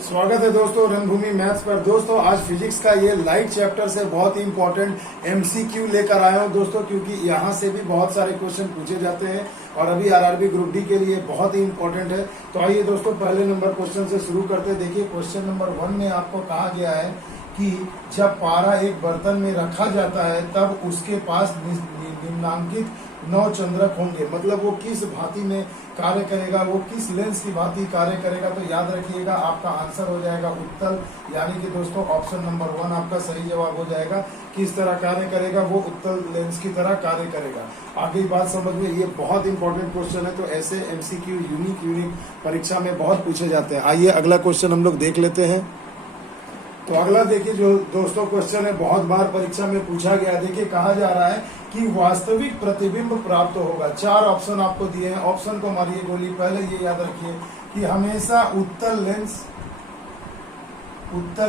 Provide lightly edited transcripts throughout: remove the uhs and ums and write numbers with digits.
स्वागत है दोस्तों रंगभूमि मैथ्स पर। दोस्तों आज फिजिक्स का ये लाइट चैप्टर से बहुत ही इंपॉर्टेंट एमसीक्यू लेकर आया हूँ दोस्तों, क्योंकि यहाँ से भी बहुत सारे क्वेश्चन पूछे जाते हैं और अभी आरआरबी ग्रुप डी के लिए बहुत ही इंपॉर्टेंट है। तो आइए दोस्तों पहले नंबर क्वेश्चन से शुरू करते हैं। देखिए क्वेश्चन नंबर 1 में आपको कहा गया है कि जब पारा एक बर्तन में रखा जाता है तब उसके पास निम्नांकित 9 चंद्रक होंगे। मतलब वो किस भांति में कार्य करेगा, वो किस लेंस की भांति कार्य करेगा। तो याद रखिएगा आपका आंसर हो जाएगा उत्तल, यानी कि दोस्तों ऑप्शन नंबर 1 आपका सही जवाब हो जाएगा। किस तरह कार्य करेगा, वो उत्तल लेंस की तरह कार्य करेगा। आगे बात समझ में, ये बहुत इंपॉर्टेंट क्वेश्चन है। तो ऐसे एमसीक्यू यूनिक परीक्षा में बहुत पूछे जाते हैं। आइए अगला क्वेश्चन हम लोग देख लेते हैं। तो अगला देखिए जो दोस्तों क्वेश्चन है, बहुत बार परीक्षा में पूछा गया। देखिए कहा जा रहा है कि वास्तविक प्रतिबिंब प्राप्त होगा। 4 ऑप्शन आपको दिए हैं, ऑप्शन को मारिए गोली। पहले ये याद रखिए कि हमेशा उत्तल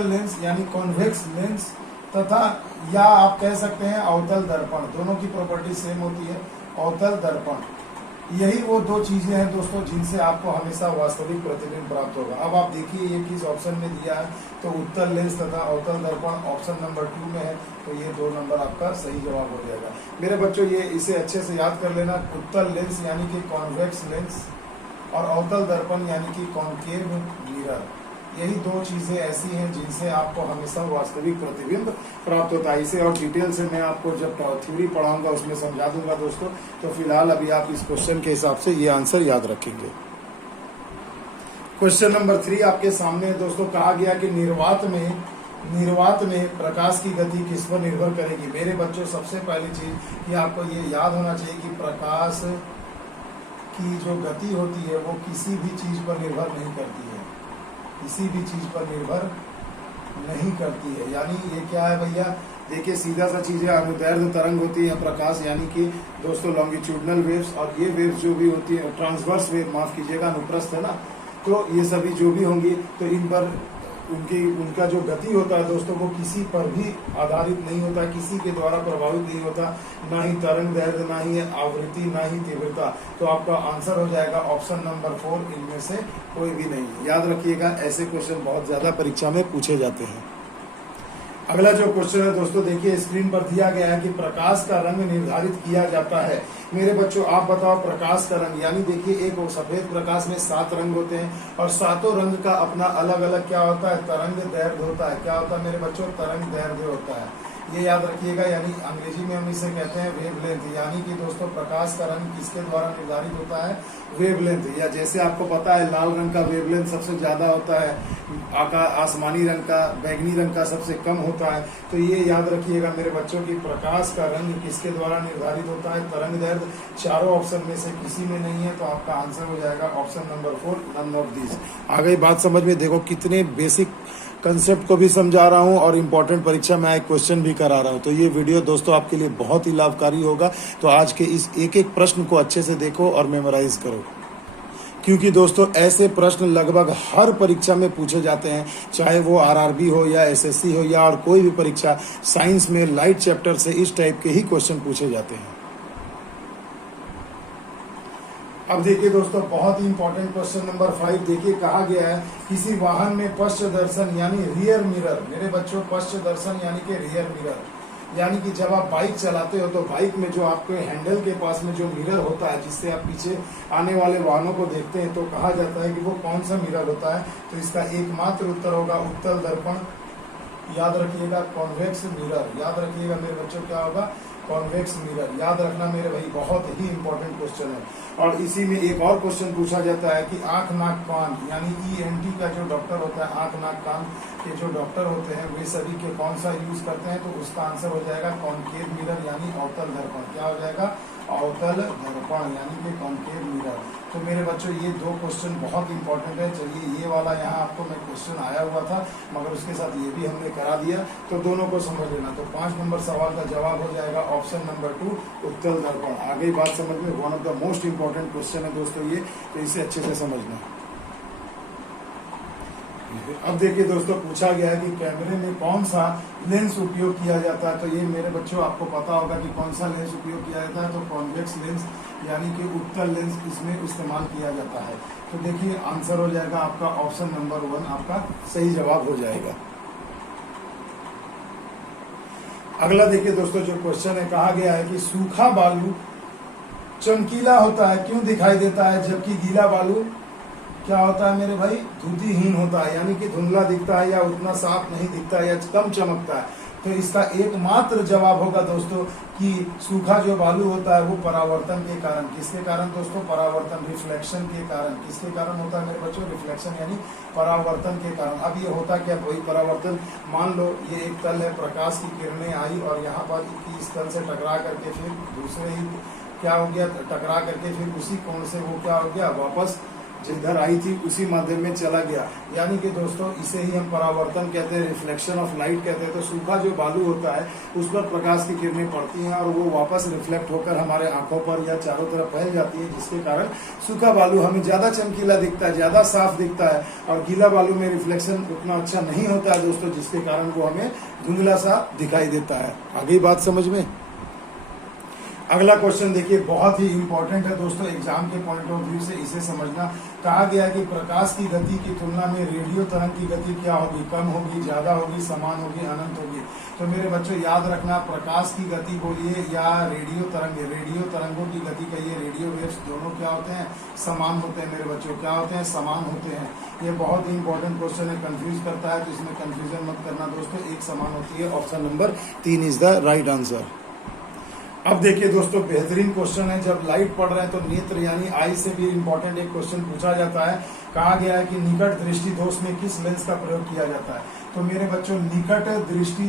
लेंस यानी कॉन्वेक्स लेंस तथा या आप कह सकते हैं अवतल दर्पण, दोनों की प्रॉपर्टी सेम होती है। अवतल दर्पण, यही वो 2 चीजें हैं दोस्तों जिनसे आपको हमेशा वास्तविक प्रतिबिंब प्राप्त होगा। अब आप देखिए ये किस ऑप्शन में दिया है, तो उत्तल लेंस तथा अवतल दर्पण ऑप्शन नंबर 2 में है। तो ये 2 नंबर आपका सही जवाब हो जाएगा। मेरे बच्चों ये इसे अच्छे से याद कर लेना। उत्तल लेंस यानी कि कॉन्वेक्स लेंस और अवतल दर्पण यानी कि कॉन्केव मिरर, यही 2 चीजें ऐसी हैं जिनसे आपको हमेशा वास्तविक प्रतिबिंब प्राप्त होता है। इसे और डिटेल से मैं आपको जब थ्योरी पढ़ाऊंगा उसमें समझा दूंगा दोस्तों। तो फिलहाल अभी आप इस क्वेश्चन के हिसाब से ये आंसर याद रखेंगे। क्वेश्चन नंबर 3 आपके सामने है दोस्तों। कहा गया कि निर्वात में प्रकाश की गति किस पर निर्भर करेगी। मेरे बच्चों सबसे पहली चीज कि आपको ये याद होना चाहिए कि प्रकाश की जो गति होती है वो किसी भी चीज पर निर्भर नहीं करती है, किसी भी चीज पर निर्भर नहीं करती है। यानी ये क्या है भैया, देखिए सीधा सा चीज है, अनुदैर्ध्य तरंग होती है प्रकाश, यानी कि दोस्तों लॉन्गिट्यूडनल वेव्स, और ये वेव्स जो भी होती है ट्रांसवर्स वेव, माफ कीजिएगा अनुप्रस्थ है ना, तो ये सभी जो भी होंगी तो इन पर उनका जो गति होता है दोस्तों वो किसी पर भी आधारित नहीं होता, किसी के द्वारा प्रभावित नहीं होता, ना ही तरंग दैर्ध्य, ना ही आवृत्ति, ना ही तीव्रता। तो आपका आंसर हो जाएगा ऑप्शन नंबर 4, इनमें से कोई भी नहीं। याद रखिएगा ऐसे क्वेश्चन बहुत ज्यादा परीक्षा में पूछे जाते हैं। अगला जो क्वेश्चन है दोस्तों, देखिए स्क्रीन पर दिया गया है कि प्रकाश का रंग निर्धारित किया जाता है। मेरे बच्चों आप बताओ प्रकाश का रंग, यानी देखिए एक सफेद प्रकाश में 7 रंग होते हैं और 7 रंग का अपना अलग अलग क्या होता है, तरंग दैर्ध्य होता है। क्या होता है मेरे बच्चों, तरंग दैर्ध्य होता है। ये याद रखिएगा, यानी अंग्रेजी में हम इसे कहते हैं वेवलेंथ। यानी कि दोस्तों प्रकाश का रंग किसके द्वारा निर्धारित होता है, वेवलेंथ। या जैसे आपको पता है लाल रंग का वेवलेंथ सबसे ज्यादा होता है, आसमानी रंग का, बैंगनी रंग का सबसे कम होता है। तो ये याद रखिएगा मेरे बच्चों की प्रकाश का रंग किसके द्वारा निर्धारित होता है, तरंग दैर्ध्य। चारों ऑप्शन में से किसी में नहीं है, तो आपका आंसर हो जाएगा option number 4, none of this. आ गई बात समझ में। देखो कितने बेसिक कंसेप्ट को भी समझा रहा हूं और इम्पोर्टेंट परीक्षा में एक क्वेश्चन भी करा रहा हूं। तो ये वीडियो दोस्तों आपके लिए बहुत ही लाभकारी होगा। तो आज के इस एक प्रश्न को अच्छे से देखो और मेमोराइज करो, क्योंकि दोस्तों ऐसे प्रश्न लगभग हर परीक्षा में पूछे जाते हैं, चाहे वो आरआरबी हो या एसएससी हो या और कोई भी परीक्षा। साइंस में लाइट चैप्टर से इस टाइप के ही क्वेश्चन पूछे जाते हैं। अब देखिए दोस्तों बहुत ही इंपॉर्टेंट क्वेश्चन नंबर 5। देखिए कहा गया है किसी वाहन में पश्च दर्शन यानी रियर मिरर, मेरे बच्चों पश्च दर्शन यानी कि रियर मिरर, यानी कि जब आप बाइक चलाते हो तो बाइक में जो आपके हैंडल के पास में जो मिरर होता है जिससे आप पीछे आने वाले वाहनों को देखते हैं, तो कहा जाता है कि वो कौन सा मिरर होता है। तो इसका एकमात्र उत्तर होगा उत्तल दर्पण। याद रखिएगा कॉन्वेक्स मिरर, याद रखिएगा मेरे बच्चों क्या होगा, कॉन्वेक्स मिरर। याद रखना मेरे भाई, बहुत ही इंपॉर्टेंट क्वेश्चन है। और इसी में एक और क्वेश्चन पूछा जाता है कि आंख नाक कान यानी ईएनटी का जो डॉक्टर होता है, आंख नाक कान के जो डॉक्टर होते हैं वे सभी के कौन सा यूज करते हैं। तो उसका आंसर हो जाएगा कॉन्केव मिरर यानी अवतल दर्पण। क्या हो जाएगा, अवतल दर्पण यानी कि कॉन्केव मिरर। तो मेरे बच्चों ये 2 क्वेश्चन बहुत इंपॉर्टेंट है। चलिए ये वाला यहाँ आपको मैं क्वेश्चन आया हुआ था मगर उसके साथ ये भी हमने करा दिया, तो दोनों को समझ लेना। तो 5 नंबर सवाल का जवाब हो जाएगा ऑप्शन नंबर 2, उत्तल दर्पण। आगे बात समझ में, one of the most important question है दोस्तों ये, तो इसे अच्छे से समझना। अब देखिए दोस्तों, पूछा गया है कि कैमरे में कौन सा लेंस उपयोग किया जाता है। तो ये मेरे बच्चों आपको पता होगा कि कौन सा लेंस उपयोग किया जाता है। तो कॉन्वेक्स लेंस यानी कि उत्तल लेंस इसमें इस्तेमाल किया जाता है। तो देखिए आंसर हो जाएगा आपका ऑप्शन नंबर 1 आपका सही जवाब हो जाएगा। अगला देखिए दोस्तों, जो क्वेश्चन है, कहा गया है कि सूखा बालू चमकीला होता है, क्यों दिखाई देता है, जबकि गीला बालू क्या होता है मेरे भाई, धुंधलीहीन होता है, यानी कि धुंधला दिखता है या उतना साफ नहीं दिखता है या कम चमकता है। तो इसका एकमात्र जवाब होगा दोस्तों कि सूखा जो बालू होता है वो परावर्तन के कारण, किसके कारण दोस्तों, परावर्तन, रिफ्लेक्शन के कारण। किसके कारण होता है मेरे बच्चों, रिफ्लेक्शन यानी परावर्तन के कारण। अब ये होता क्या, वही परावर्तन, मान लो ये एक तल है, प्रकाश की किरणें आई और यहाँ पर इस तल से टकरा करके फिर दूसरे ही क्या हो गया, टकरा करके फिर उसी कोण से वो क्या हो गया, वापस जिधर आई थी उसी माध्यम में चला गया, यानी कि दोस्तों इसे ही हम परावर्तन कहते हैं, रिफ्लेक्शन ऑफ लाइट कहते हैं। तो सूखा जो बालू होता है उस पर प्रकाश की किरणें पड़ती हैं और वो वापस रिफ्लेक्ट होकर हमारे आंखों पर या चारों तरफ फैल जाती है, जिसके कारण सूखा बालू हमें ज्यादा चमकीला दिखता है, ज्यादा साफ दिखता है। और गीला बालू में रिफ्लेक्शन उतना अच्छा नहीं होता है दोस्तों, जिसके कारण वो हमें धुंधला सा दिखाई देता है। आगे बात समझ में। अगला क्वेश्चन देखिए, बहुत ही इंपॉर्टेंट है दोस्तों, एग्जाम के पॉइंट ऑफ व्यू से इसे समझना। कहा गया है कि प्रकाश की गति की तुलना में रेडियो तरंग की गति क्या होगी, कम होगी, ज्यादा होगी, समान होगी, अनंत होगी। तो मेरे बच्चों याद रखना, प्रकाश की गति बोलिए या रेडियो तरंग, रेडियो तरंगों की गति कहिए, रेडियो वेव्स, दोनों क्या होते हैं, समान होते हैं मेरे बच्चों, क्या होते हैं, समान होते हैं। ये बहुत ही इंपॉर्टेंट क्वेश्चन है, कंफ्यूज करता है, तो इसमें कंफ्यूजन मत करना दोस्तों, एक समान होती है। Option number 3 is the right answer. अब देखिए दोस्तों, बेहतरीन क्वेश्चन है, जब लाइट पड़ रहा है तो नेत्र यानी आई से भी इंपॉर्टेंट एक क्वेश्चन पूछा जाता है। कहा गया है कि निकट दृष्टि दोष में किस लेंस का प्रयोग किया जाता है। तो मेरे बच्चों निकट दृष्टि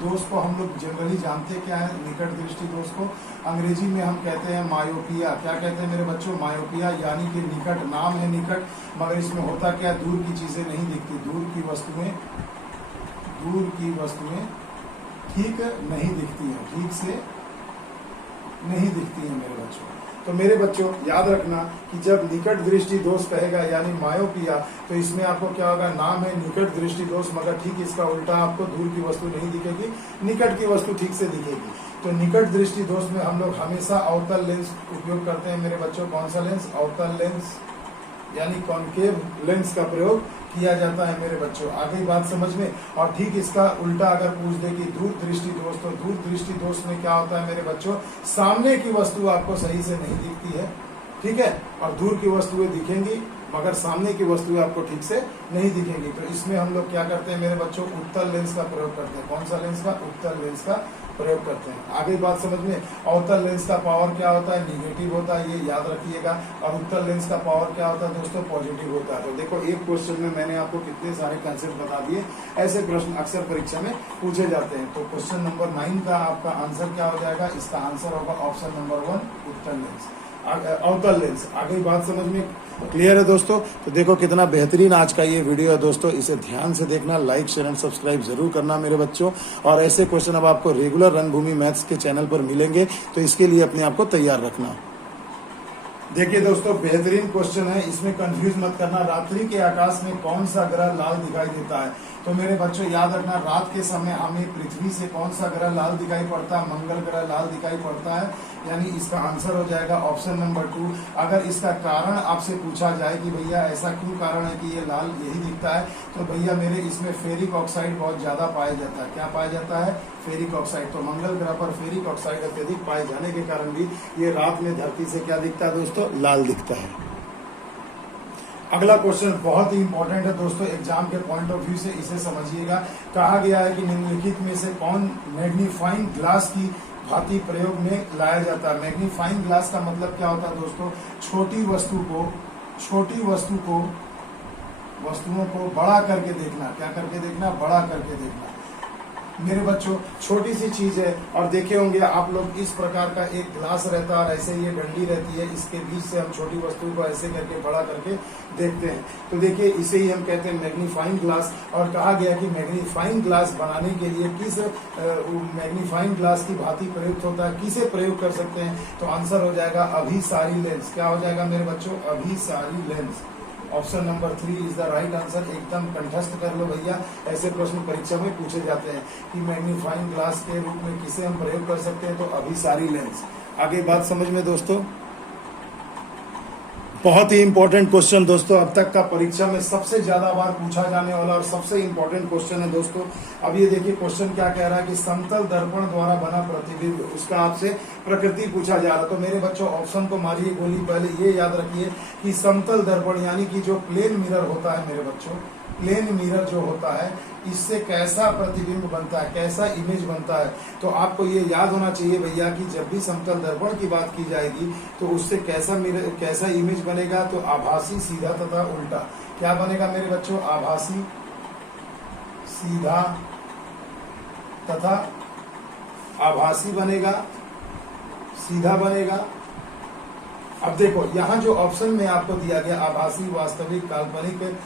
दोष को हम लोग जनरली जानते क्या है, निकट दृष्टि दोष को अंग्रेजी में हम कहते हैं मायोपिया। क्या कहते हैं मेरे बच्चों, मायोपिया, यानी कि निकट, नाम है निकट, मगर इसमें होता क्या, दूर की चीजें नहीं दिखती, दूर की वस्तुएं ठीक नहीं दिखती है, ठीक से नहीं दिखती है मेरे बच्चों। तो मेरे बच्चों याद रखना कि जब निकट दृष्टि दोष कहेगा यानी मायोपिया, तो इसमें आपको क्या होगा, नाम है निकट दृष्टि दोष, मगर ठीक इसका उल्टा आपको दूर की वस्तु नहीं दिखेगी, निकट की वस्तु ठीक से दिखेगी। तो निकट दृष्टि दोष में हम लोग हमेशा अवतल लेंस उपयोग करते हैं मेरे बच्चों। कौन सा लेंस, अवतल लेंस यानी कॉनकेव लेंस का प्रयोग किया जाता है मेरे बच्चों। आगे बात समझ में। और ठीक इसका उल्टा अगर पूछ दे कि दूर दृष्टि दोष, तो दूर दृष्टि दोष में क्या होता है मेरे बच्चों, सामने की वस्तु आपको सही से नहीं दिखती है, ठीक है, और दूर की वस्तुएं दिखेंगी मगर सामने की वस्तुएं आपको ठीक से नहीं दिखेंगी। तो इसमें हम लोग क्या करते हैं मेरे बच्चों, उत्तल लेंस का प्रयोग करते हैं। कौन सा लेंस का, उत्तल लेंस का प्रयोग करते हैं। आगे बात समझ में। अवतल लेंस का पावर क्या होता है, निगेटिव होता है, ये याद रखिएगा। और उत्तल लेंस का पावर क्या होता है दोस्तों, पॉजिटिव होता है। तो देखो एक क्वेश्चन में मैंने आपको कितने सारे कंसेप्ट बता दिए। ऐसे प्रश्न अक्सर परीक्षा में पूछे जाते हैं। तो क्वेश्चन नंबर 9 का आपका आंसर क्या हो जाएगा, इसका आंसर होगा ऑप्शन नंबर 1 उत्तल लेंस, अवतल लेंस। आगे बात समझ में क्लियर है दोस्तों। तो देखो कितना बेहतरीन आज का ये वीडियो है दोस्तों, इसे ध्यान से देखना, लाइक शेयर एंड सब्सक्राइब जरूर करना मेरे बच्चों। और ऐसे क्वेश्चन अब आपको रेगुलर रंगभूमि मैथ्स के चैनल पर मिलेंगे, तो इसके लिए अपने आप को तैयार रखना। देखिए दोस्तों बेहतरीन क्वेश्चन है, इसमें कंफ्यूज मत करना। रात्रि के आकाश में कौन सा ग्रह लाल दिखाई देता है। तो मेरे बच्चों याद रखना, रात के समय हमें पृथ्वी से कौन सा ग्रह लाल दिखाई पड़ता है, मंगल ग्रह लाल दिखाई पड़ता है, यानी इसका आंसर हो जाएगा ऑप्शन नंबर 2। अगर इसका कारण आपसे पूछा जाए कि भैया ऐसा क्यों कारण है कि ये लाल यही दिखता है, तो भैया मेरे इसमें फेरिक ऑक्साइड बहुत ज्यादा पाया जाता है। क्या पाया जाता है, फेरिक ऑक्साइड। तो मंगल ग्रह पर फेरिक ऑक्साइड अत्यधिक पाए जाने के कारण भी ये रात में धरती से क्या दिखता है दोस्तों, लाल दिखता है। अगला क्वेश्चन बहुत ही इंपॉर्टेंट है दोस्तों, एग्जाम के पॉइंट ऑफ व्यू से इसे समझिएगा। कहा गया है कि निम्नलिखित में से कौन मैग्नीफाइंग ग्लास की भांति प्रयोग में लाया जाता है। मैग्नीफाइंग ग्लास का मतलब क्या होता है दोस्तों, छोटी वस्तुओं को बड़ा करके देखना। क्या करके देखना, बड़ा करके देखना मेरे बच्चों। छोटी सी चीज है, और देखे होंगे आप लोग इस प्रकार का एक ग्लास रहता है और ऐसे ये डंडी रहती है, इसके बीच से हम छोटी वस्तु को ऐसे करके बड़ा करके देखते हैं। तो देखिए इसे ही हम कहते हैं मैग्नीफाइंग ग्लास। और कहा गया कि मैग्नीफाइंग ग्लास बनाने के लिए किस मैग्नीफाइंग ग्लास की भांति प्रयुक्त होता है, किसे प्रयोग कर सकते हैं। तो आंसर हो जाएगा अभिसारी लेंस। क्या हो जाएगा मेरे बच्चों, अभिसारी lens. Option number 3 is the right answer. एकदम कंठस्थ कर लो भैया, ऐसे प्रश्न परीक्षा में पूछे जाते हैं कि मैग्नीफाइंग ग्लास के रूप में किसे हम प्रयोग कर सकते हैं, तो अभिसारी लेंस। आगे बात समझ में दोस्तों, बहुत ही इंपॉर्टेंट क्वेश्चन दोस्तों, अब तक का परीक्षा में सबसे ज्यादा बार पूछा जाने वाला और सबसे इंपॉर्टेंट क्वेश्चन है दोस्तों। अब ये देखिए क्वेश्चन क्या कह रहा है कि समतल दर्पण द्वारा बना प्रतिबिंब, उसका आपसे प्रकृति पूछा जा रहा। तो मेरे बच्चों ऑप्शन को मारिए गोली, पहले ये याद रखिए कि समतल दर्पण यानी कि जो प्लेन मिरर होता है मेरे बच्चों, प्लेन मिरर जो होता है, इससे कैसा प्रतिबिंब बनता है, कैसा इमेज बनता है। तो आपको ये याद होना चाहिए भैया कि जब भी समतल दर्पण की बात की जाएगी तो उससे कैसा मिरर, कैसा इमेज बनेगा, तो आभासी, सीधा तथा उल्टा। क्या बनेगा मेरे बच्चों, आभासी, सीधा तथा आभासी बनेगा, सीधा बनेगा। अब देखो यहाँ जो ऑप्शन में आपको दिया गया, आभासी, वास्तविक, काल्पनिक,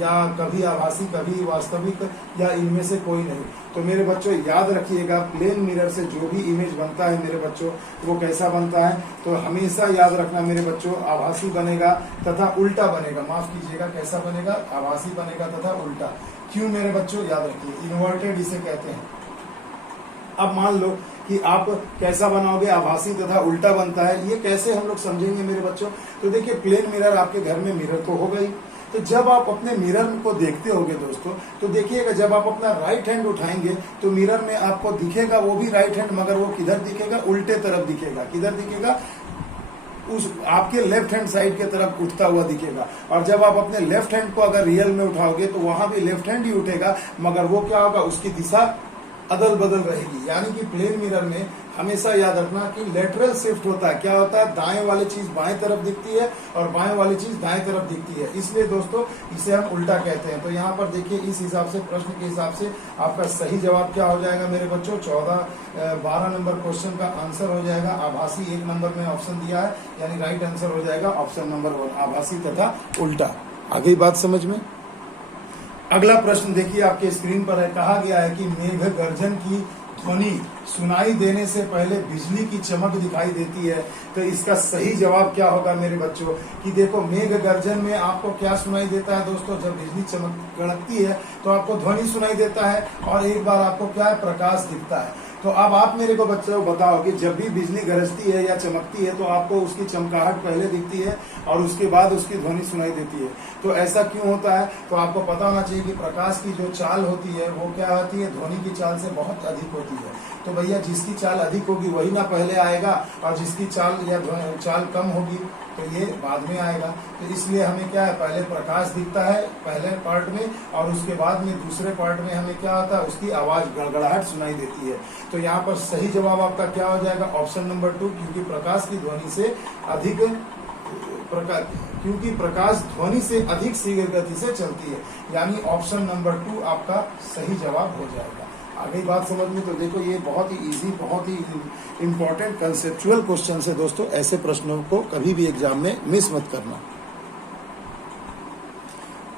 या कभी आभासी कभी वास्तविक, या इनमें से कोई नहीं। तो मेरे बच्चों याद रखिएगा, प्लेन मिरर से जो भी इमेज बनता है मेरे बच्चों, वो कैसा बनता है, तो हमेशा याद रखना मेरे बच्चों, आभासी बनेगा तथा उल्टा बनेगा। माफ कीजिएगा, कैसा बनेगा, आभासी बनेगा तथा उल्टा। क्यों मेरे बच्चों, याद रखिए, इन्वर्टेड इसे कहते हैं। अब मान लो कि आप कैसा बनाओगे, आभासी तथा उल्टा बनता है, ये कैसे हम लोग समझेंगे मेरे बच्चों। तो देखिए प्लेन मिरर, आपके घर में मिरर तो हो गई, तो जब आप अपने मिरर को देखते होगे दोस्तों, तो देखिएगा जब आप अपना राइट हैंड उठाएंगे तो मिरर में आपको दिखेगा वो भी राइट हैंड, मगर वो किधर दिखेगा, उल्टे तरफ दिखेगा। किधर दिखेगा, उस आपके लेफ्ट हैंड साइड के तरफ उठता हुआ दिखेगा। और जब आप अपने लेफ्ट हैंड को अगर रियल में उठाओगे तो वहां भी लेफ्ट हैंड ही उठेगा, मगर वो क्या होगा, उसकी दिशा अदल बदल रहेगी। यानी कि प्लेन मिरर में हमेशा याद रखना कि लेटरल शिफ्ट होता है। क्या होता है, दाएं वाली चीज बाएं तरफ दिखती है और बाएं वाली चीज दाएं तरफ दिखती है, इसलिए दोस्तों इसे हम उल्टा कहते हैं। तो यहाँ पर देखिए इस हिसाब से, प्रश्न के हिसाब से आपका सही जवाब क्या हो जाएगा मेरे बच्चों, 12 नंबर क्वेश्चन का आंसर हो जाएगा आभासी। 1 नंबर में ऑप्शन दिया है, यानी राइट आंसर हो जाएगा ऑप्शन नंबर 1, आभासी तथा उल्टा। आगे बात समझ में। अगला प्रश्न देखिए आपके स्क्रीन पर है, कहा गया है कि मेघ गर्जन की ध्वनि सुनाई देने से पहले बिजली की चमक दिखाई देती है। तो इसका सही जवाब क्या होगा मेरे बच्चों, कि देखो मेघ गर्जन में आपको क्या सुनाई देता है दोस्तों, जब बिजली चमक कड़कती है तो आपको ध्वनि सुनाई देता है, और एक बार आपको क्या है, प्रकाश दिखता है। तो अब आप मेरे को बच्चों बताओ कि जब भी बिजली गरजती है या चमकती है तो आपको उसकी चमकाहट पहले दिखती है और उसके बाद उसकी ध्वनि सुनाई देती है। तो ऐसा क्यों होता है, तो आपको पता होना चाहिए कि प्रकाश की जो चाल होती है वो क्या होती है, ध्वनि की चाल से बहुत अधिक होती है। तो भैया जिसकी चाल अधिक होगी वही ना पहले आएगा, और जिसकी चाल या चाल कम होगी तो ये बाद में आएगा। तो इसलिए हमें क्या है, पहले प्रकाश दिखता है पहले पार्ट में, और उसके बाद में दूसरे पार्ट में हमें क्या होता है, उसकी आवाज गड़गड़ाहट सुनाई देती है। तो यहाँ पर सही जवाब आपका क्या हो जाएगा, ऑप्शन नंबर 2, क्योंकि प्रकाश की ध्वनि से अधिक क्योंकि प्रकाश ध्वनि से अधिक शीघ्र गति से चलती है, यानी ऑप्शन नंबर 2 आपका सही जवाब हो जाएगा। आगे बात समझ में। तो देखो ये बहुत ही इजी, बहुत ही इंपॉर्टेंट कंसेप्चुअल क्वेश्चन है दोस्तों, ऐसे प्रश्नों को कभी भी एग्जाम में मिस मत करना।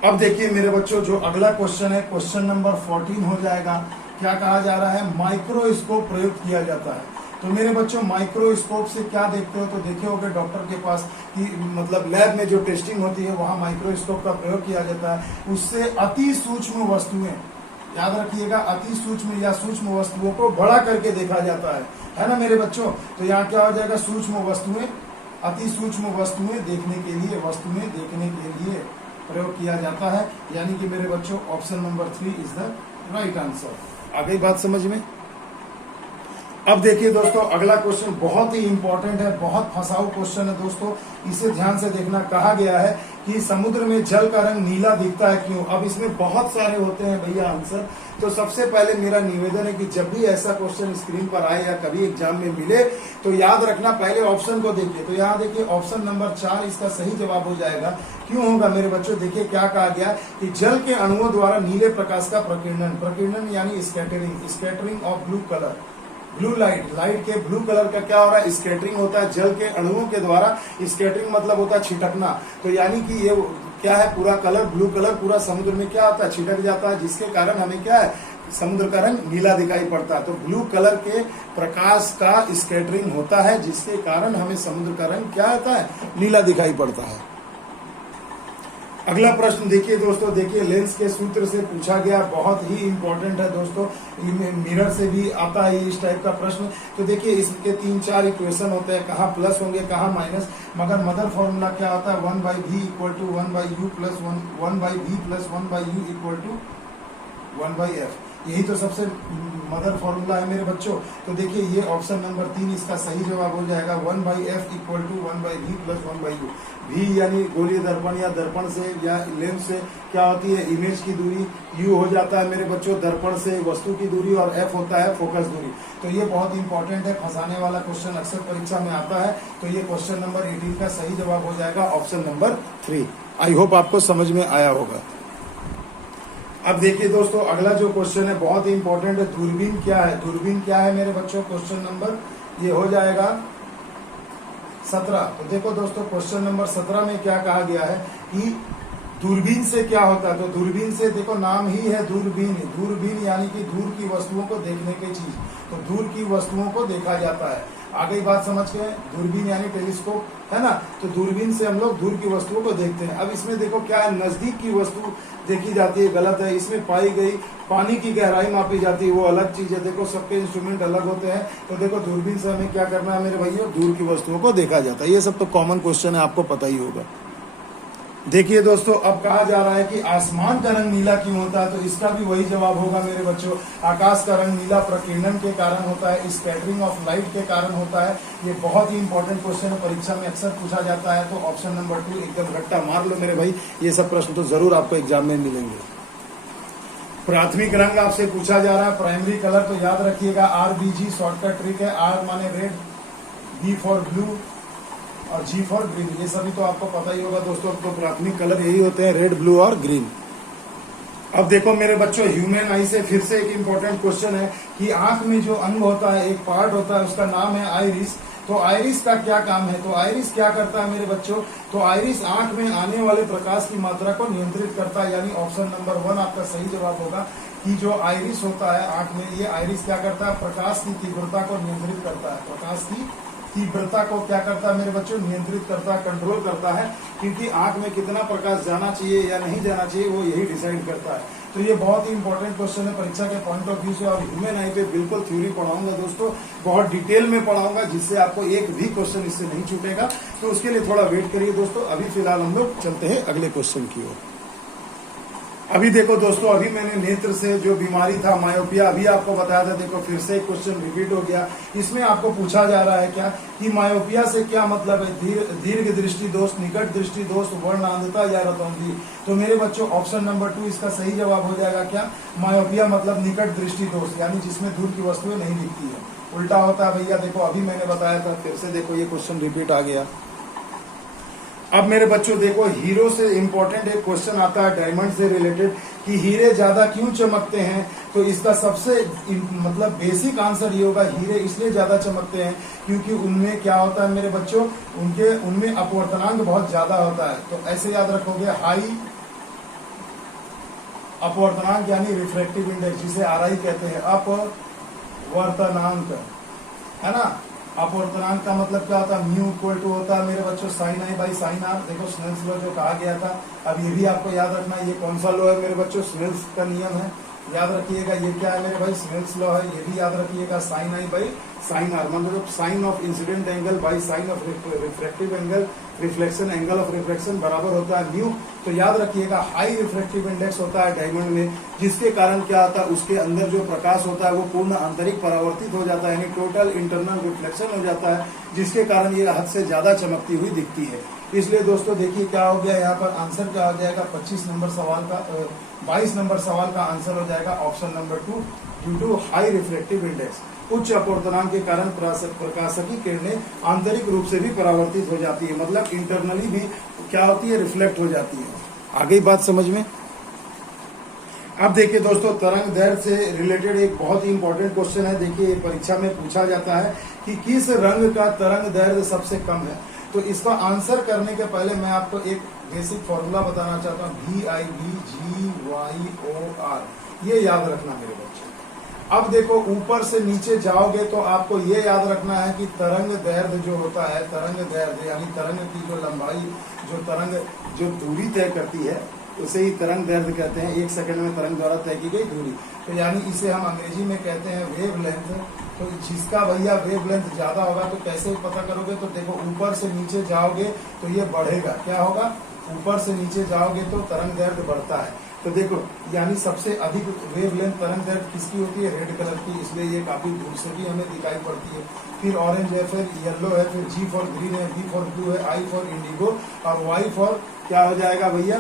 अब देखिए मेरे बच्चों जो अगला क्वेश्चन है, क्वेश्चन नंबर 14 हो जाएगा। क्या कहा जा रहा है, माइक्रोस्कोप प्रयोग किया जाता है। तो मेरे बच्चों माइक्रोस्कोप से क्या देखते हो, तो देखे होगे डॉक्टर के पास कि मतलब लैब में जो टेस्टिंग होती है वहां माइक्रोस्कोप का प्रयोग किया जाता है। उससे अति सूक्ष्म वस्तुएं, याद रखिएगा, अति सूक्ष्म या सूक्ष्म वस्तुओं को बड़ा करके देखा जाता है ना मेरे बच्चों। तो यहाँ क्या हो जाएगा, सूक्ष्म वस्तुएं, अति सूक्ष्म वस्तुएं देखने के लिए, वस्तुएं देखने के लिए प्रयोग किया जाता है, यानी कि मेरे बच्चों option number 3 is the right answer. आगे बात समझ में। अब देखिए दोस्तों अगला क्वेश्चन बहुत ही इंपॉर्टेंट है, बहुत फंसाऊ क्वेश्चन है दोस्तों, इसे ध्यान से देखना। कहा गया है कि समुद्र में जल का रंग नीला दिखता है, क्यों। अब इसमें बहुत सारे होते हैं भैया आंसर। तो सबसे पहले मेरा निवेदन है कि जब भी ऐसा क्वेश्चन स्क्रीन पर आए या कभी एग्जाम में मिले तो याद रखना, पहले ऑप्शन को देखिए। तो यहाँ देखिए ऑप्शन नंबर 4 इसका सही जवाब हो जाएगा। क्यों होगा मेरे बच्चों, देखिए क्या कहा गया कि जल के अणुओं द्वारा नीले प्रकाश का प्रकीर्णन यानी scattering of blue colour, blue light, light के ब्लू कलर का क्या हो रहा है, स्कैटरिंग होता है जल के अणुओं के द्वारा। स्कैटरिंग मतलब होता है छिटकना। तो यानी कि ये क्या है, पूरा कलर ब्लू कलर पूरा समुद्र में क्या होता है, छिटक जाता है, जिसके कारण हमें क्या है, समुद्र का रंग नीला दिखाई पड़ता है। तो ब्लू कलर के प्रकाश का स्कैटरिंग होता है, जिसके कारण हमें समुद्र का रंग क्या होता है, नीला दिखाई पड़ता है। अगला प्रश्न देखिए दोस्तों, देखिए लेंस के सूत्र से पूछा गया, बहुत ही इंपॉर्टेंट है दोस्तों। मिरर से भी आता है इस टाइप का प्रश्न। तो देखिए इसके 3-4 इक्वेशन होते हैं, कहाँ प्लस होंगे कहाँ माइनस, मगर मदर फॉर्मूला क्या होता है 1/v equal to 1/u plus 1/v plus 1/u equal to 1/f। यही तो सबसे मदर फॉर्मूला है मेरे बच्चों। तो देखिए ये ऑप्शन नंबर 3 इसका सही जवाब हो जाएगा 1/f equal to 1/v plus 1/u। v यानी गोलीय दर्पण या दर्पण से या लेंस से क्या होती है इमेज की दूरी, u हो जाता है मेरे बच्चों दर्पण से वस्तु की दूरी, और f होता है फोकस दूरी। तो ये बहुत इंपॉर्टेंट है, फंसाने वाला क्वेश्चन अक्सर परीक्षा में आता है। तो ये क्वेश्चन नंबर 18 का सही जवाब हो जाएगा ऑप्शन नंबर 3। आई होप आपको समझ में आया होगा। अब देखिए दोस्तों अगला जो क्वेश्चन है बहुत ही इंपॉर्टेंट है, दूरबीन क्या है। दूरबीन क्या है मेरे बच्चों, क्वेश्चन नंबर ये हो जाएगा 17। तो देखो दोस्तों क्वेश्चन नंबर 17 में क्या कहा गया है कि दूरबीन से क्या होता है। तो दूरबीन से देखो नाम ही है दूरबीन, दूरबीन यानी कि दूर की वस्तुओं को देखने की चीज, तो दूर की वस्तुओं को देखा जाता है। आगे बात समझ गए, दूरबीन यानी टेलीस्कोप है ना। तो दूरबीन से हम लोग दूर की वस्तुओं को देखते हैं। अब इसमें देखो क्या है, नजदीक की वस्तु देखी जाती है, गलत है। इसमें पाई गई पानी की गहराई मापी जाती है, वो अलग चीज है। देखो सबके इंस्ट्रूमेंट अलग होते हैं। तो देखो दूरबीन से हमें क्या करना है मेरे भाइयों, दूर की वस्तुओं को देखा जाता है। ये सब तो कॉमन क्वेश्चन है, आपको पता ही होगा। देखिए दोस्तों अब कहा जा रहा है कि आसमान का रंग नीला क्यों होता है। तो इसका भी वही जवाब होगा मेरे बच्चों, आकाश का रंग नीला प्रकीर्णन के कारण होता है, स्कैटरिंग ऑफ लाइट के कारण होता है। ये बहुत ही इंपॉर्टेंट क्वेश्चन है, परीक्षा में अक्सर पूछा जाता है। तो ऑप्शन नंबर 2 एकदम रट्टा मार लो मेरे भाई, ये सब प्रश्न तो जरूर आपको एग्जाम में मिलेंगे। प्राथमिक रंग आपसे पूछा जा रहा है, प्राइमरी कलर तो याद रखिएगा RBG शॉर्टकट ट्रिक है। R माने रेड, B फॉर ब्लू और G फॉर ग्रीन, ये सभी तो आपको पता ही होगा दोस्तों। तो प्राथमिक कलर यही होते हैं, रेड ब्लू और ग्रीन। अब देखो मेरे बच्चों ह्यूमन आई से फिर से एक इंपॉर्टेंट क्वेश्चन है कि आंख में जो अंग होता है, एक पार्ट होता है, उसका नाम है आइरिस। तो आइरिस का क्या काम है, तो आइरिस क्या करता है मेरे बच्चों, तो आइरिस आंख में आने वाले प्रकाश की मात्रा को नियंत्रित करता है। यानी ऑप्शन नंबर 1 आपका सही जवाब होगा कि जो आइरिस होता है आंख में, ये आइरिस क्या करता है, प्रकाश की तीव्रता को नियंत्रित करता है। प्रकाश की तीव्रता को क्या करता है मेरे बच्चों, नियंत्रित करता है, कंट्रोल करता है। क्योंकि आंख में कितना प्रकाश जाना चाहिए या नहीं जाना चाहिए वो यही डिसाइड करता है। तो ये बहुत ही इंपॉर्टेंट क्वेश्चन है परीक्षा के पॉइंट ऑफ व्यू से। और ह्यूमन आई पे बिल्कुल थ्योरी पढ़ाऊंगा दोस्तों, बहुत डिटेल में पढ़ाऊंगा, जिससे आपको एक भी क्वेश्चन इससे नहीं छूटेगा। तो उसके लिए थोड़ा वेट करिए दोस्तों। अभी फिलहाल हम लोग चलते हैं अगले क्वेश्चन की ओर। अभी देखो दोस्तों, अभी मैंने नेत्र से जो बीमारी था मायोपिया, अभी आपको बताया था। देखो फिर से एक क्वेश्चन रिपीट हो गया। इसमें आपको पूछा जा रहा है क्या कि मायोपिया से क्या मतलब है, दीर्घ दृष्टि दोष, निकट दृष्टि दोष, वर्णांधता या रतौंधी। तो मेरे बच्चों ऑप्शन नंबर 2 इसका सही जवाब हो जाएगा क्या, मायोपिया मतलब निकट दृष्टि दोष, यानी जिसमें दूर की वस्तुएं नहीं दिखती है। उल्टा होता है भैया, देखो अभी मैंने बताया था, फिर से देखो ये क्वेश्चन रिपीट आ गया। अब मेरे बच्चों देखो हीरो से इंपॉर्टेंट एक क्वेश्चन आता है डायमंड से रिलेटेड कि हीरे ज्यादा क्यों चमकते हैं। तो इसका सबसे मतलब बेसिक आंसर ये होगा, हीरे इसलिए ज्यादा चमकते हैं क्योंकि उनमें क्या होता है मेरे बच्चों, उनमें अपवर्तनांक बहुत ज्यादा होता है। तो ऐसे याद रखोगे, हाई अपवर्तनांक यानी रिफ्रैक्टिव इंडेक्स, जिसे RI कहते हैं, अपवर्तनांक, है ना। अपवर्तनांक का मतलब क्या होता है, म्यू इक्वल टू होता है मेरे बच्चों sin I by sin R। देखो स्नेल्स लॉ जो कहा गया था, अब ये भी आपको याद रखना है। ये कौन सा लॉ है मेरे बच्चों, स्नेल्स का नियम है, याद रखिएगा। ये क्या है मेरे भाई, स्नेल्स लॉ है, ये भी याद रखिएगा। sin I by sin R मतलब sine of incident angle by sine of refractive angle, reflection angle of reflection बराबर होता है म्यू। तो याद रखिएगा, हाई रिफ्रैक्टिव इंडेक्स होता है डायमंड में, जिसके कारण क्या होता है, उसके अंदर जो प्रकाश होता है वो पूर्ण आंतरिक परावर्तित हो जाता है, यानी टोटल इंटरनल रिफ्लेक्शन हो जाता है, जिसके कारण ये हद से ज्यादा चमकती हुई दिखती है। इसलिए दोस्तों देखिए क्या हो गया यहाँ पर, आंसर क्या हो जाएगा 25 नंबर सवाल का, 22 नंबर सवाल का आंसर हो जाएगा option number 2, due to high reflective index. उच्च अपवर्तनांक के कारण प्रकाश की किरणें आंतरिक रूप से भी परावर्तित हो जाती है, मतलब इंटरनली भी क्या होती है, रिफ्लेक्ट हो जाती है। आगे बात समझ में। अब देखिए दोस्तों, तरंग दैर्घ्य से रिलेटेड एक बहुत ही इंपॉर्टेंट क्वेश्चन है। देखिए परीक्षा में पूछा जाता है कि किस रंग का तरंग दैर्घ्य सबसे कम है। तो इसका आंसर करने के पहले मैं आपको एक बेसिक फॉर्मूला बताना चाहता हूँ, VIB GYOR, ये याद रखना मेरे बच्चे। अब देखो ऊपर से नीचे जाओगे तो आपको ये याद रखना है कि तरंग दैर्घ्य जो होता है, तरंग दैर्घ्य यानी तरंग की जो लंबाई, जो तरंग जो दूरी तय करती है उसे ही तरंग दैर्घ्य कहते हैं। 1 सेकंड में तरंग द्वारा तय की गई दूरी, तो यानी इसे हम अंग्रेजी में कहते हैं वेव लेंथ। तो जिसका भैया वेव लेंथ ज्यादा होगा तो कैसे पता करोगे, तो देखो ऊपर से नीचे जाओगे तो ये बढ़ेगा, क्या होगा, ऊपर से नीचे जाओगे तो तरंग दैर्घ्य बढ़ता है। तो देखो यानी सबसे अधिक वेव लेंथ तरंग दैर्घ्य किसकी होती है, रेड कलर की, इसलिए ये काफी दूर से भी हमें दिखाई पड़ती है। फिर ऑरेंज है, फिर येलो है, फिर जी फॉर ग्रीन है, बी फॉर ब्लू है, आई फॉर इंडिगो और वाई फॉर क्या हो जाएगा भैया,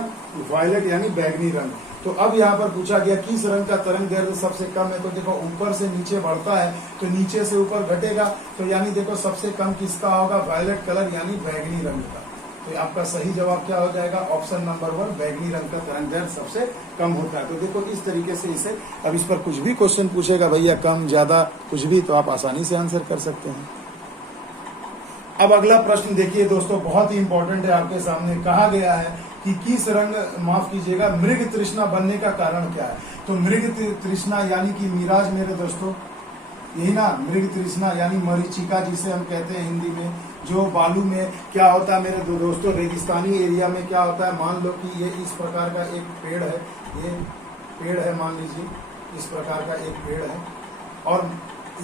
वायलेट यानी बैगनी रंग। तो अब यहाँ पर पूछा गया किस रंग का तरंग दैर्घ्य सबसे कम है, तो देखो ऊपर से नीचे बढ़ता है तो नीचे से ऊपर घटेगा, तो यानी देखो सबसे कम किसका होगा, वायलेट कलर यानी बैगनी रंग का। तो आपका सही जवाब क्या हो जाएगा, ऑप्शन नंबर 1, बैगनी रंग का तरंग दैर्घ्य सबसे कम होता है। तो देखो इस तरीके से इसे, अब इस पर कुछ भी क्वेश्चन पूछेगा भैया, कम ज्यादा कुछ भी, तो आप आसानी से आंसर कर सकते हैं। अब अगला प्रश्न देखिए दोस्तों, बहुत ही इंपॉर्टेंट है, आपके सामने कहा गया है कि किस रंग, माफ कीजिएगा, मृग तृष्णा बनने का कारण क्या है। तो मृग तृष्णा यानी कि मिराज मेरे दोस्तों, यही ना, मृग तृष्णा यानी मरीचिका जिसे हम कहते हैं हिंदी में, जो बालू में क्या होता है मेरे दोस्तों, रेगिस्तानी एरिया में क्या होता है, मान लो कि ये इस प्रकार का एक पेड़ है, ये पेड़ है, मान लीजिए इस प्रकार का एक पेड़ है, और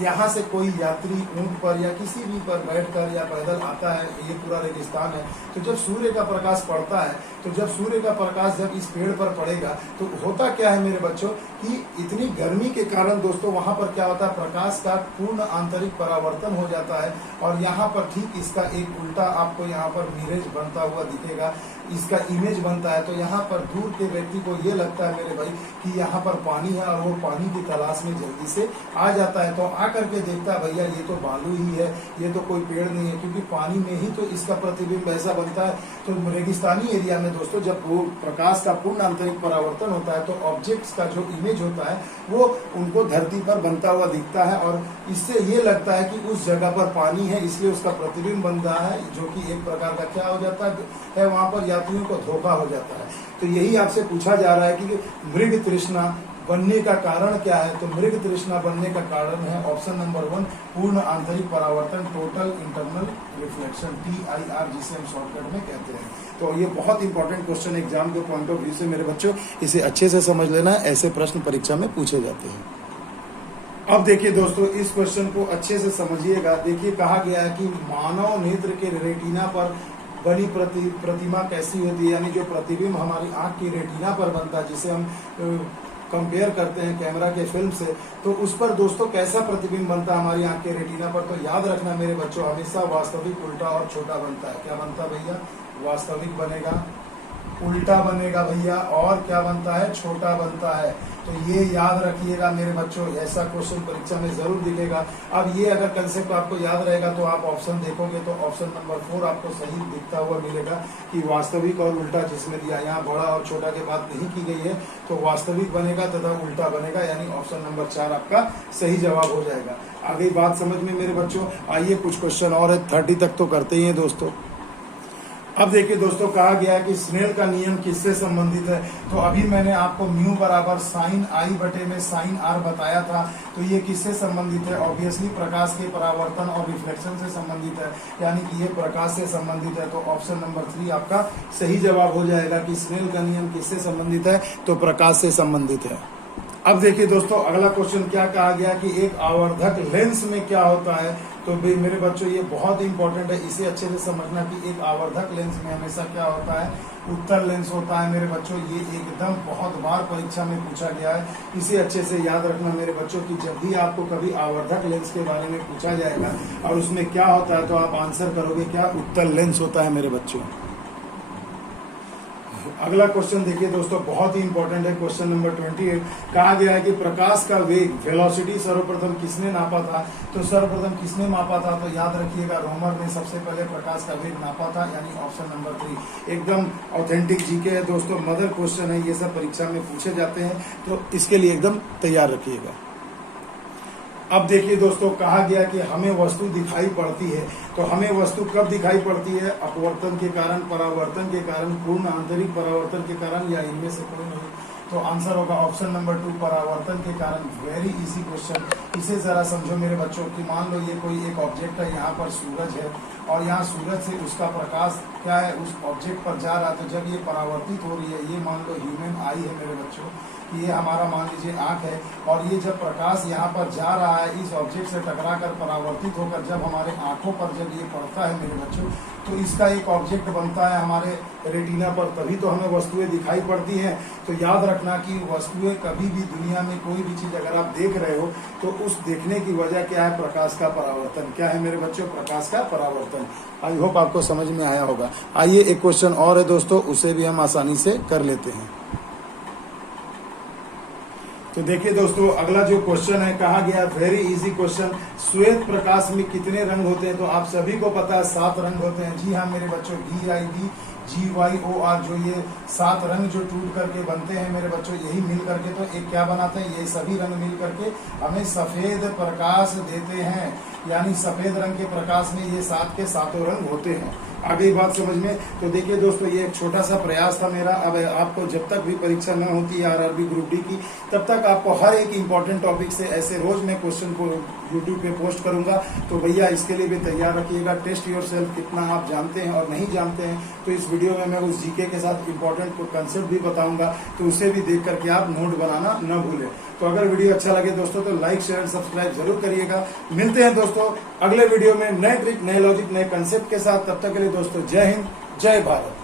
यहाँ से कोई यात्री ऊंट पर या किसी भी पर बैठकर या पैदल आता है, ये पूरा रेगिस्तान है, तो जब सूर्य का प्रकाश पड़ता है, तो जब सूर्य का प्रकाश जब इस पेड़ पर पड़ेगा तो होता क्या है मेरे बच्चों कि इतनी गर्मी के कारण दोस्तों वहां पर क्या होता है, प्रकाश का पूर्ण आंतरिक परावर्तन हो जाता है, और यहाँ पर ठीक इसका एक उल्टा आपको यहाँ पर मिरेज बनता हुआ दिखेगा, इसका इमेज बनता है। तो यहाँ पर दूर के व्यक्ति को ये लगता है मेरे भाई कि यहाँ पर पानी है, और वो पानी की तलाश में जल्दी से आ जाता है, तो आकर के देखता है भैया ये तो बालू ही है, ये तो कोई पेड़ नहीं है, क्योंकि पानी में ही तो इसका प्रतिबिंब ऐसा बनता है। तो रेगिस्तानी एरिया में दोस्तों जब वो प्रकाश का पूर्ण आंतरिक परावर्तन होता है तो ऑब्जेक्ट्स का जो इमेज होता है वो उनको धरती पर बनता हुआ दिखता है, और इससे ये लगता है कि उस जगह पर पानी है, इसलिए उसका प्रतिबिंब बन रहा है, जो कि एक प्रकार का क्या हो जाता है, वहां पर यात्रियों को धोखा हो जाता है। तो यही आपसे पूछा जा रहा है कि मृग तृष्णा बनने का कारण क्या है। तो मृग तृष्णा बनने का कारण है ऑप्शन नंबर 1, पूर्ण आंतरिक परावर्तन, टोटल इंटरनल रिफ्लेक्शन, TIR जिसे हम शॉर्टकट में कहते हैं। तो ये बहुत इंपॉर्टेंट क्वेश्चन एग्जाम के पॉइंट ऑफ व्यू से मेरे बच्चों, इसे अच्छे से समझ लेना, ऐसे प्रश्न परीक्षा में पूछे जाते हैं। अब देखिए दोस्तों, इस क्वेश्चन को अच्छे से समझिएगा। देखिए कहा गया है कि मानव नेत्र के रेटिना पर बनी प्रतिमा कैसी होती है, यानी जो प्रतिबिंब हमारी आंख की रेटिना पर बनता है, जिसे हम कंपेयर करते हैं कैमरा के फिल्म से, तो उस पर दोस्तों कैसा प्रतिबिंब बनता है हमारी आंख के रेटिना पर। तो याद रखना मेरे बच्चों, हमेशा वास्तविक, उल्टा और छोटा बनता है। क्या बनता है भैया, वास्तविक बनेगा, उल्टा बनेगा भैया, और क्या बनता है, छोटा बनता है। तो ये याद रखिएगा मेरे बच्चों, ऐसा क्वेश्चन परीक्षा में जरूर दिखेगा। अब ये अगर कंसेप्ट आपको याद रहेगा तो आप ऑप्शन देखोगे तो ऑप्शन नंबर 4 आपको सही दिखता हुआ मिलेगा कि वास्तविक और उल्टा, जिसमें दिया यहाँ बड़ा और छोटा की बात नहीं की गई है, तो वास्तविक बनेगा तथा उल्टा बनेगा, यानी ऑप्शन नंबर 4 आपका सही जवाब हो जाएगा। आ गई बात समझ में मेरे बच्चों। आइए कुछ क्वेश्चन और है, 30 तक तो करते ही हैं दोस्तों। अब देखिए दोस्तों, कहा गया है कि स्नेल का नियम किससे संबंधित है। तो अभी मैंने आपको म्यू बराबर साइन आई बटे में साइन आर बताया था, तो ये किससे संबंधित है, ऑब्वियसली प्रकाश के परावर्तन और रिफ्लेक्शन से संबंधित है, यानी कि ये प्रकाश से संबंधित है। तो ऑप्शन नंबर 3 आपका सही जवाब हो जाएगा कि स्नेल का नियम किससे संबंधित है, तो प्रकाश से संबंधित है। अब देखिए दोस्तों, अगला क्वेश्चन क्या कहा गया कि एक आवर्धक लेंस में क्या होता है। तो मेरे बच्चों ये बहुत इंपॉर्टेंट है, इसे अच्छे से समझना कि एक आवर्धक लेंस में हमेशा क्या होता है, उत्तल लेंस होता है मेरे बच्चों। ये एकदम बहुत बार परीक्षा में पूछा गया है, इसे अच्छे से याद रखना मेरे बच्चों कि जब भी आपको कभी आवर्धक लेंस के बारे में पूछा जाएगा और उसमें क्या होता है तो आप आंसर करोगे क्या, उत्तल लेंस होता है मेरे बच्चों। अगला क्वेश्चन देखिए दोस्तों, बहुत ही इंपॉर्टेंट है, क्वेश्चन नंबर 28। कहा गया है कि प्रकाश का वेग, वेलोसिटी सर्वप्रथम किसने नापा था। तो सर्वप्रथम किसने मापा था, तो याद रखिएगा रोमर ने सबसे पहले प्रकाश का वेग नापा था, यानी ऑप्शन नंबर 3 एकदम ऑथेंटिक जीके है दोस्तों, मदर क्वेश्चन है, ये सब परीक्षा में पूछे जाते हैं, तो इसके लिए एकदम तैयार रखिएगा। अब देखिए दोस्तों, कहा गया कि हमें वस्तु दिखाई पड़ती है, तो हमें वस्तु कब दिखाई पड़ती है, अपवर्तन के कारण, परावर्तन के कारण, पूर्ण आंतरिक परावर्तन के कारण, या इनमें से कोई नहीं। तो आंसर होगा ऑप्शन नंबर 2 परावर्तन के कारण। वेरी इजी क्वेश्चन, इसे जरा समझो मेरे बच्चों कि मान लो ये कोई एक ऑब्जेक्ट है, यहाँ पर सूरज है और यहाँ सूरज से उसका प्रकाश क्या है उस ऑब्जेक्ट पर जा रहा है। तो जब ये परावर्तित हो रही है, ये मान लो ह्यूमन आई है मेरे बच्चों, ये हमारा मान लीजिए आंख है, और ये जब प्रकाश यहाँ पर जा रहा है इस ऑब्जेक्ट से टकरा कर परावर्तित होकर जब हमारे आंखों पर जब ये पड़ता है मेरे बच्चों, तो इसका एक ऑब्जेक्ट बनता है हमारे रेटिना पर, तभी तो हमें वस्तुएं दिखाई पड़ती हैं। तो याद रखना कि वस्तुएं कभी भी दुनिया में कोई भी चीज अगर आप देख रहे हो तो उस देखने की वजह क्या है, प्रकाश का परावर्तन। क्या है मेरे बच्चों, प्रकाश का परावर्तन। आई होप आपको समझ में आया होगा। आइए एक क्वेश्चन और है दोस्तों, उसे भी हम आसानी से कर लेते हैं। तो देखिए दोस्तों, अगला जो क्वेश्चन है, कहा गया वेरी इजी क्वेश्चन, श्वेत प्रकाश में कितने रंग होते हैं? तो आप सभी को पता है 7 रंग होते हैं। जी हाँ मेरे बच्चों, DIB GYOR जो ये 7 रंग जो टूट करके बनते हैं मेरे बच्चों, यही मिल करके तो एक क्या बनाते हैं, ये सभी रंग मिल करके हमें सफेद प्रकाश देते हैं। यानी सफेद रंग के प्रकाश में ये 7 के 7 रंग होते हैं। आ गई बात समझ में? तो देखिए दोस्तों, ये एक छोटा सा प्रयास था मेरा। अब आपको जब तक भी परीक्षा न होती है RRB ग्रुप डी की, तब तक आपको हर एक इंपॉर्टेंट टॉपिक से ऐसे रोज मैं क्वेश्चन को यूट्यूब पे पोस्ट करूंगा। तो भैया इसके लिए भी तैयार रखिएगा। टेस्ट योरसेल्फ, कितना आप जानते हैं और नहीं जानते हैं। तो इस वीडियो में मैं उस जीके के साथ इंपॉर्टेंट कंसेप्ट भी बताऊंगा, तो उसे भी देख करके आप नोट बनाना न भूलें। तो अगर वीडियो अच्छा लगे दोस्तों तो लाइक शेयर सब्सक्राइब जरूर करिएगा। मिलते हैं दोस्तों अगले वीडियो में नए ट्रिक, नए लॉजिक, नए कंसेप्ट के साथ। तब तक के लिए दोस्तों जय हिंद, जय भारत।